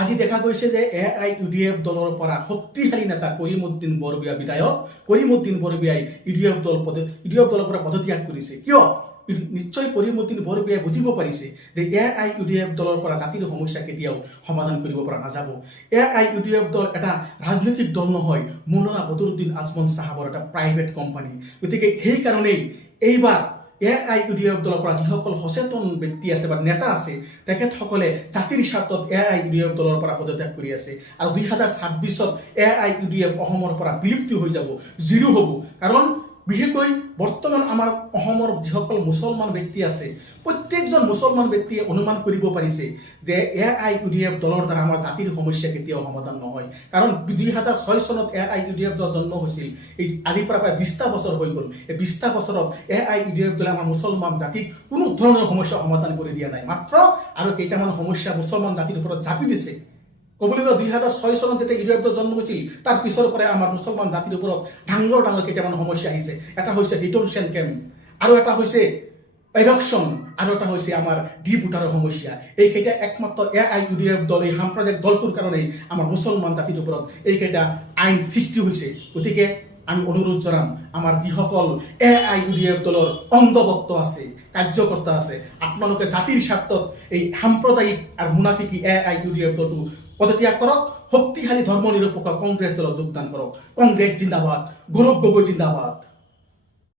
আজি দেখা গৈছে যে AIUDF দলৰ পৰা শক্তিশালী নেতা কৰিমউদ্দিন বৰবৰুৱা বিধায়ক কৰিমউদ্দিন বৰবৰুৱাই ইউডিএফ দলৰ পৰা পদত্যাগ কৰিছে। কিয়? নিশ্চয় কৰিমউদ্দিন বৰবৰুৱাই বুজিব পাৰিছে যে AIUDF দলৰ পৰা জাতিৰ সমস্যা কেতিয়াও সমাধান কৰিব পৰা নাযাব। AIUDF দল এটা ৰাজনৈতিক দল নহয়, মৌলানা বদৰুদ্দিন আজমল চাহাবৰ এটা প্ৰাইভেট কোম্পানী। গতিকে সেইকাৰণেই এইবাৰ AIUDF দলৰ পৰা যিসকল সচেতন ব্যক্তি আছে বা নেতা আছে তেখেতসকলে জাতিৰ স্বাৰ্থত AIUDF দলৰ পৰা পদত্যাগ কৰি আছে। আৰু 2026ত AIUDF অসমৰ পৰা বিলুপ্তি হৈ যাব, জিৰো হ'ব। কাৰণ বিশেষকৈ বৰ্তমান আমাৰ অসমৰ যিসকল মুছলমান ব্যক্তি আছে প্ৰত্যেকজন মুছলমান ব্যক্তিয়ে অনুমান কৰিব পাৰিছে যে AIUDF দলৰ দ্বাৰা আমাৰ জাতিৰ সমস্যা কেতিয়াও সমাধান নহয়। কাৰণ 2006 চনত AIUDF দল জন্ম হৈছিল, এই আজিৰ পৰা প্ৰায় 20টা বছৰ হৈ গ'ল। এই 20টা বছৰত AIUDF দলে আমাৰ মুছলমান জাতিক কোনো ধৰণৰ সমস্যা সমাধান কৰি দিয়া নাই, মাত্ৰ আৰু কেইটামান সমস্যা মুছলমান জাতিৰ ওপৰত জাপি দিছে। ক'বলৈ গ'লে 2006 চনত যেতিয়া ইউডিএফ দল জন্ম হৈছিল তাৰ পিছৰ পৰাই আমাৰ মুছলমান জাতিৰ ওপৰত ডাঙৰ ডাঙৰ কেইটামান সমস্যা আহিছে। এটা হৈছে ডিটেনশ্যন কেম্প, আৰু এটা হৈছে ইলেকশ্যন, আৰু এটা হৈছে আমাৰ ভোটাৰৰ সমস্যা। এইকেইটা একমাত্ৰ AIUDF দল, এই সাম্প্ৰদায়িক দলটোৰ কাৰণেই আমাৰ মুছলমান জাতিৰ ওপৰত এইকেইটা আইন সৃষ্টি হৈছে। গতিকে আমি অনুৰোধ জনাম আমাৰ যিসকল AIUDF দলৰ অংগবক্ত আছে, কাৰ্যকৰ্তা আছে, আপোনালোকে জাতিৰ স্বাৰ্থত এই সাম্প্ৰদায়িক আৰু মুনাফিকি AIUDF দলটো পদত্যাগ কৰক, শক্তিশালী ধৰ্ম নিৰপেক্ষ কংগ্ৰেছ দলত যোগদান কৰক। কংগ্ৰেছ জিন্দাবাদ, গৌৰৱ গগৈ জিন্দাবাদ।